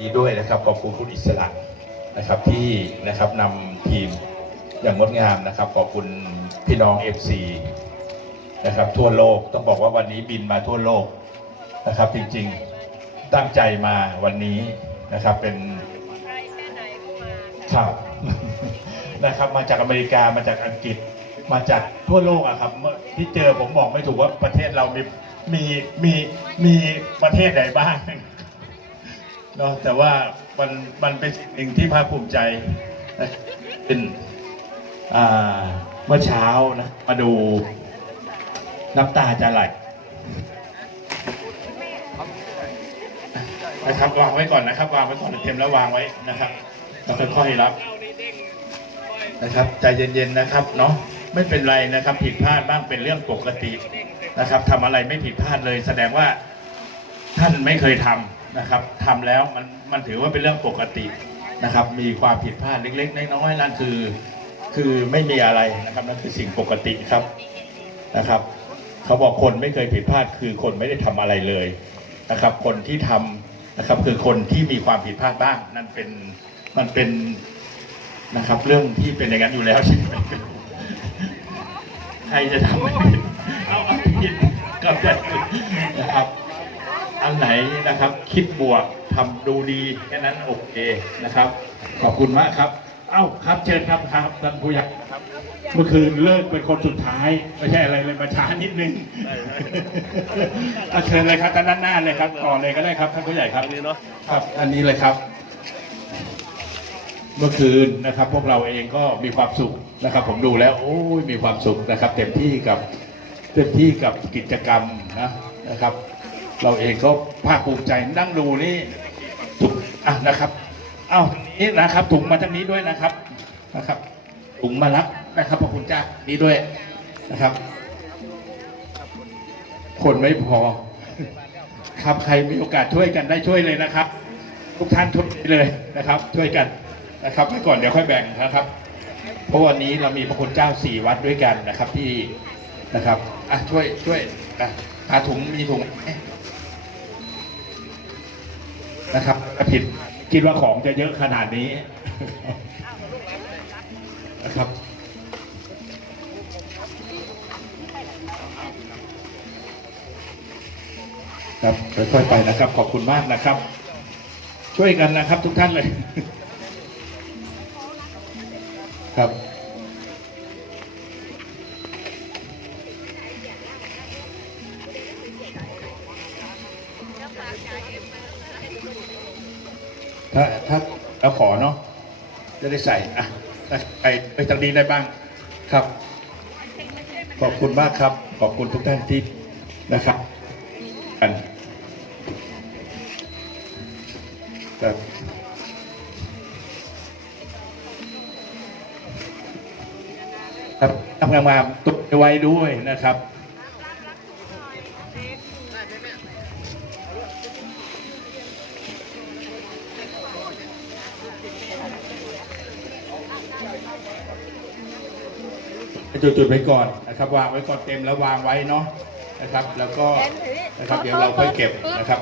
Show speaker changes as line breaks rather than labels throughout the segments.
นี้ด้วยนะครับขอบคุณคุณอิสระนะครับที่นะครับนำทีมอย่างงดงามนะครับขอบคุณพี่น้อง FC นะครับทั่วโลกต้องบอกว่าวันนี้บินมาทั่วโลกนะครับ จริงๆตั้งใจมาวันนี้นะครับเป็นครับนะครับมาจากอเมริกามาจากอังกฤษมาจากทั่วโลกอะครับเมื่อที่เจอผมบอกไม่ถูกว่าประเทศเรามีมีมีมีประเทศไหนบ้าง เนาะแต่ว่ามันมันเป็นสิ่งที่ภาคภูมิใจเป็นเมื่อเช้านะมาดูน้ำตาจะไหลนะครับวางไว้ก่อนนะครับวางไว้ก่อนเต็มแล้ววางไว้นะครับแล้วค่อยๆรับนะครับใจเย็นๆนะครับเนาะไม่เป็นไรนะครับ ผิดพลาดบ้างเป็นเรื่องปกตินะครับทำอะไรไม่ผิดพลาดเลย แสดงว่าท่านไม่เคยทำ นะครับทำแล้วมันมันถือว่าเป็นเรื่องปกตินะครับ มีความผิดพลาดเล็ก ๆ น้อยๆนั่นคือ คือไม่มีอะไรนะครับนั่นคือสิ่งปกติครับนะครับ เขาบอกคนไม่เคยผิดพลาด คือคนไม่ได้ทำอะไรเลยนะครับ คนที่ทำนะครับคือคนที่มีความผิดพลาดบ้าง นั่นเป็นมันเป็นนะครับ เรื่องที่เป็นอย่างนั้นอยู่แล้วใช่ไหมใครจะทำไม่ผิดเอาเอาผิดก็ได้นะครับ อันไหนนะครับ คิดบวกทำดูดีแค่นั้นโอเคนะครับ ขอบคุณมากครับ เอ้าครับเชิญครับครับท่านผู้ใหญ่ครับเมื่อคืนเลิกเป็นคนสุดท้ายไม่ใช่อะไรเลยมาช้านิดนึงเอาเชิญเลยครับท่านด้านหน้าเลยครับต่อเลยก็ได้ครับท่านผู้ใหญ่ครับ
อันนี้เนาะ
ครับ อันนี้เลยครับ เมื่อคืนนะครับ พวกเราเองก็มีความสุขนะครับ ผมดูแล้ว โอ้ยมีความสุขนะครับ เต็มที่กับเต็มที่กับกิจกรรมนะนะครับ เราเองก็ภาคภูมิใจนั่งดูนี่ถุงอะนะครับเอ้าทานี้นะครับถุงมาทางนี้ด้วยนะครับนะครับถุงมารับนะครับพระคุณเจ้านี้ด้วยนะครับ คนไม่พอ ครับใครมีโอกาสช่วยกันได้ช่วยเลยนะครับ ทุกท่านช่วยเลยนะครับ ช่วยกันนะครับไว้ก่อนเดี๋ยวค่อยแบ่งนะครับ เพราะวันนี้เรามีพระคุณเจ้าสี่วัดด้วยกันนะครับที่นะครับอะช่วยช่วยอะหาถุงมีถุงไหม นะครับผิดคิดว่าของจะเยอะขนาดนี้นะครับครับค่อยๆไปนะครับ ขอบคุณมากนะครับ ช่วยกันนะครับทุกท่านเลย ครับ ถ้าถ้าเราขอเนาะจะได้ใส่อะไปไปทางนี้ได้บ้างครับ ขอบคุณมากครับ ขอบคุณทุกท่านที่นะครับกันครับครับทำงานมาตุกไว้ด้วยนะครับ จุดๆไว้ก่อนนะครับ วางไว้ก่อนเต็มแล้ววางไว้เนาะนะครับ แล้วก็นะครับเดี๋ยวเราค่อยเก็บนะครับ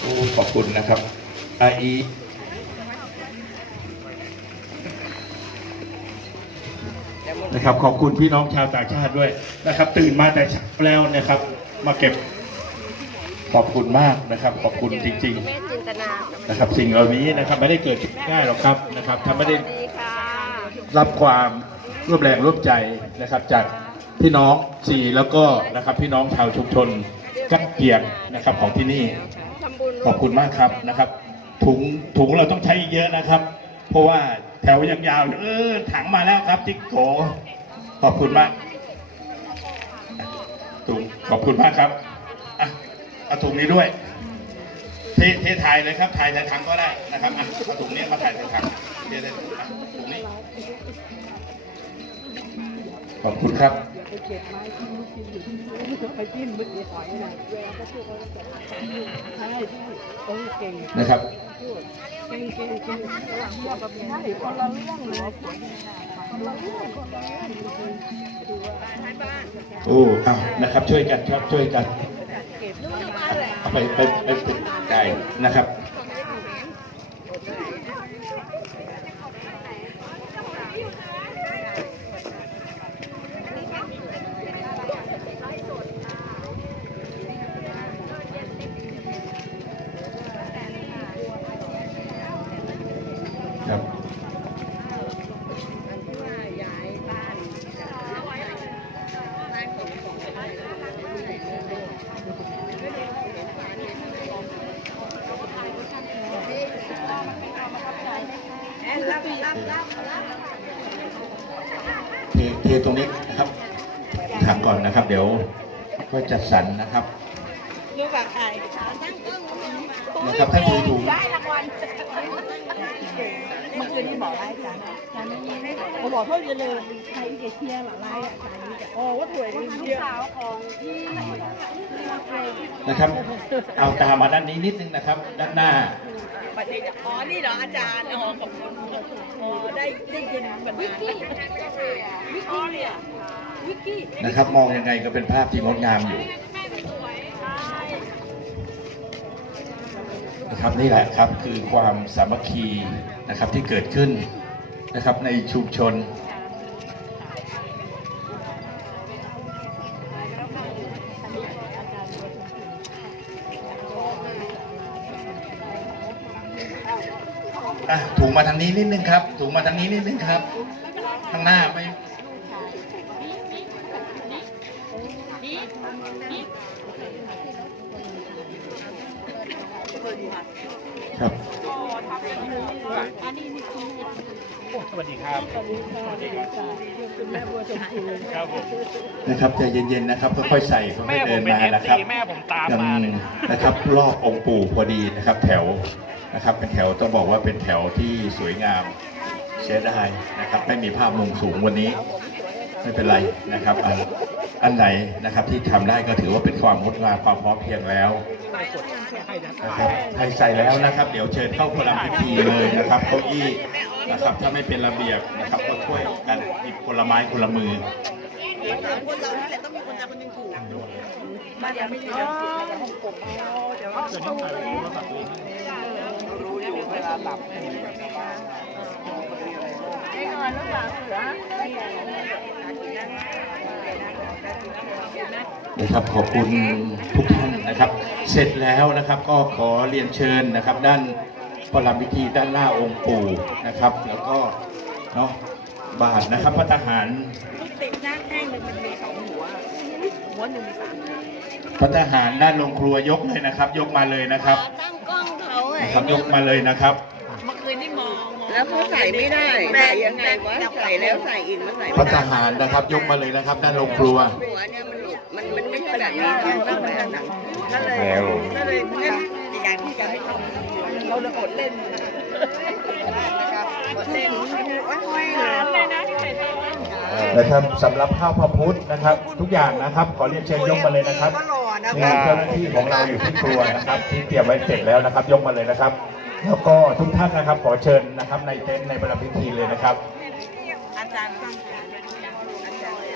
โอ้ขอบคุณนะครับไอนะครับขอบคุณพี่น้องชาวต่างชาติด้วยนะครับ ตื่นมาแต่เช้าแล้วนะครับ มาเก็บขอบคุณมากนะครับ ขอบคุณจริง ๆ นะครับ สิ่งเหล่านี้นะครับ ไม่ได้เกิดง่ายหรอกครับนะครับถ้าไม่ได้รับความ ร่วมแรงร่วมใจนะครับจากพี่น้องสี่แล้วก็นะครับพี่น้องชาวชุมชนกักเกียงนะครับของที่นี่ขอบคุณมากครับนะครับ ถุงถุงเราต้องใช้เยอะนะครับ เพราะว่าแถวยังยาวเออถังมาแล้วครับจิ๊กโกขอบคุณมากถุงขอบคุณมากครับอะเอาถุงนี้ด้วยเทเทถ่ายเลยครับถ่ายในถังก็ได้นะครับอะเอาถุงนี้มาถ่ายในถังเทเลยอะถุงนี้ ขอบคุณครับ
ไปเก็บไม้ที่ลูกกินอยู่ที่นู้นไปจิ้มมือหอยนะเวลาเขาพูดเขาจะบอกใช่ใช่โอ้ยเก่ง
นะครับ
เก่งเก่งเก่งระหว่างพวกกับใช่คนละเรื่องเลยคนละเรื่องคนละเรื่องดูว่า
โอ้เอานะครับ ช่วยกันครับช่วยกัน
เอา
ไปไปไปไปจ่นะครับ ก็จัดสรรนะครับ
รู้ป่ะใคร
นะครับถ้าถือถุง
ได้รางวัล เมื่อคืนที่บอกได้จ้ะเขาบอกเขาจะเลยใครเอเชียหรอไรอะโอ้ว่าถวยลูกสาวของพี่
นะครับ เอาตามมาด้านนี้นิดนึงนะครับ ด้านหน้า
ประเด็นอ๋อ นี่เหรออาจารย์อ๋อขอบคุณอ๋อได้ได้ยินมานานวิกกี้วิกกี้เนี่ยวิกกี้
นะครับ มองยังไงก็เป็นภาพที่งดงามอยู่ ครับนี่แหละครับคือความสามัคคีนะครับที่เกิดขึ้นนะครับในชุมชนอะถุงมาทางนี้นิดนึงครับถุงมาทางนี้นิดนึงครับข้างหน้าไม่ ครับ
สวัสดีครับ
คุณแม่บัวชมพู
ครับผม
นะครับใจเย็นๆนะครับค่อยๆใส่ค่
แม่
อยๆ
ผ
เดิ
ม
น
เป็น
มา
เอฟ
นะครับ
ซีแม่ผมตาม
ยัง
มาเลย
นะครับรอบองค์ปู่พอดีนะครับ แถวนะครับเป็นแถวต้องบอกว่าเป็นแถวที่สวยงามเสียดายนะครับไม่มีภาพมุมสูงวันนี้ ไม่เป็นไรนะครับ อันไหนนะครับที่ทำได้ก็ถือว่าเป็นความงดงามความพร้อมเพียงแล้วนะครับใครใส่แล้วนะครับ เดี๋ยวเชิญเข้าพลังพิธีเลยนะครับเก้าอี้นะครับถ้าไม่เป็นระเบียบนะครับก็ช่วยกันหยิบคนละไม้คนละมือ
คนเรานี่แหละต้องมีคนใดคนหนึ่งถูกบ้านยังไม่ได้ยังเสียในฮ่องกงเดี๋ยวรู้อยู่เวลาหลับไม่นอนแล้วหลับเหรอ
นะครับขอบคุณทุกท่านนะครับ เสร็จแล้วนะครับก็ขอเรียนเชิญนะครับ ด้านประลัมพิธีด้านหน้าองค์ปู่นะครับ แล้วก็เนาะบาทนะครับพระทหาร
ลูกติดหน้าแข้งหนึ่งมันมีสองหัวหัวหนึ่งมีสามหัว
พระทหารด้านโรงครัวยกเลยนะครับ ยกมาเลยนะครับ
ตั้งกล้องเขาไง
นะครับยกมาเลยนะครับ
แล้วเขาใส่ไม่ได้ใส่ยังไงวะใส่แล้วใส่อีกมันใส่
พ
ไม่
ระท
ได้
หารนะครับยกมาเลยนะครับด้านโรงครัว
หัวเนี่ยมันหลุดมันมันไม่ใช่แบบนี้ต้องต้องแบบนั้น
ก็เลยก็เลยเล่นอย่างที่จะไม่ทำเราเลยอดเล่นนะครับอดเล่นห้อยเลยนะที่ใส่ทอง
นะครับสำหรับข้าวพระพุทธนะครับ ทุกอย่างนะครับ ขอเรียนเชิญยกมาเลยนะครับ
ก็รอนะ
นี่เจ้าหน้าที่ของเราอยู่ที่ครัวนะครับ ที่เตรียมไว้เสร็จแล้วนะครับ ยกมาเลยนะครับ แล้วก็ทุกท่านนะครับขอเชิญนะครับในเต็นท์ในประพิธีเลยนะครับ
อาจารย์ฟังอาจารย์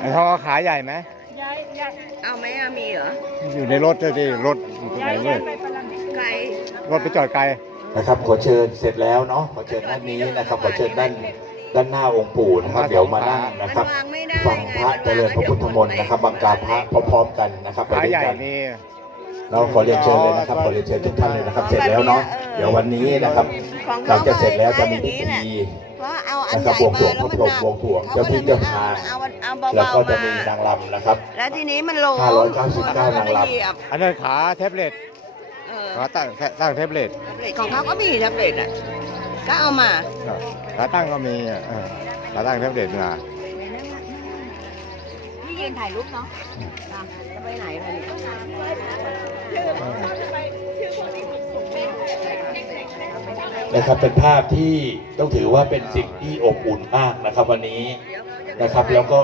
ไอ้ทอขาใหญ่ไหม
เอาไหมอะมีเหรอ
อยู่ในรถเลยดิรถอยู่ตรงไหนเลย
ไกล
รถไปจอดไกล
นะครับ ขอเชิญเสร็จแล้วเนาะขอเชิญด้านนี้นะครับ ขอเชิญด้าน ด้านหน้าองค์ปู่นะครับ เดี๋ยวมานั่ง
มั
นะ
น
ครับ
วางไม่ได้
ฟัง
ไง
พระเจริญพระพุทธมนต์นะครับบังการพระพร้อมๆกันนะครับไป
ขา
ด้วย
ใหญ่
กัน
มี
เราขอเรียนเชิญเลยนะครับขอเรียนเชิญทุกท่านเลยนะครับ เสร็จแล้วเนาะเดี๋ยววันนี้นะครับหลังจากเสร็จแล้วจะมีพิธี
เพราะเอาอัน
นะ
ให
ครั
ญ่
บ
มา
บวงสรวง
แล้วมัน
พระ
หนัก
บวงสรวงเจ้าที่เจ้าทาง
เอาเอาเบา
แล้วก็
ๆ
จะมี
มา
นางรำนะครับ
แล้วทีนี้มันโหล
599นางรำ
เหยียบ
อันนั้นขาแท็บเล็ต
เออ
ขาตั้งตั้งแท็บเล็ต
ของเขาก็มีแท็บเล็ตอะก็เอามา
ขาตั้งก็มีอะเออขาตั้งแท็บเล็ตมา
พี่ยืนถ่ายรูปเนาะจะไปไหนล่ะเนี่ย
นะครับเป็นภาพที่ต้องถือว่าเป็นสิ่งที่อบอุ่นมากนะครับวันนี้นะครับแล้วก็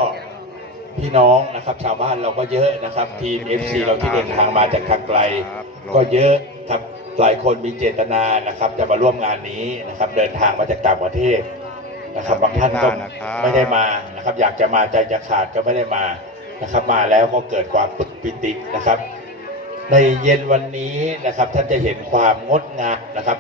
พี่น้องนะครับชาวบ้านเราก็เยอะนะครับ ทีม FC เราที่เดินทางมาจากทางไกล
ครับ
ก็เยอะครับ หลายคนมีเจตนานะครับ จะมาร่วมงานนี้นะครับ เดินทางมาจากต่างประเทศนะครับ บางท่านก็
หน้านะครับ
ไม่ได้มานะครับ อยากจะมาใจจะขาดก็ไม่ได้มานะครับ มาแล้วก็เกิดความปึกปิตินะครับ ในเย็นวันนี้นะครับท่านจะเห็นความงดงามนะครับ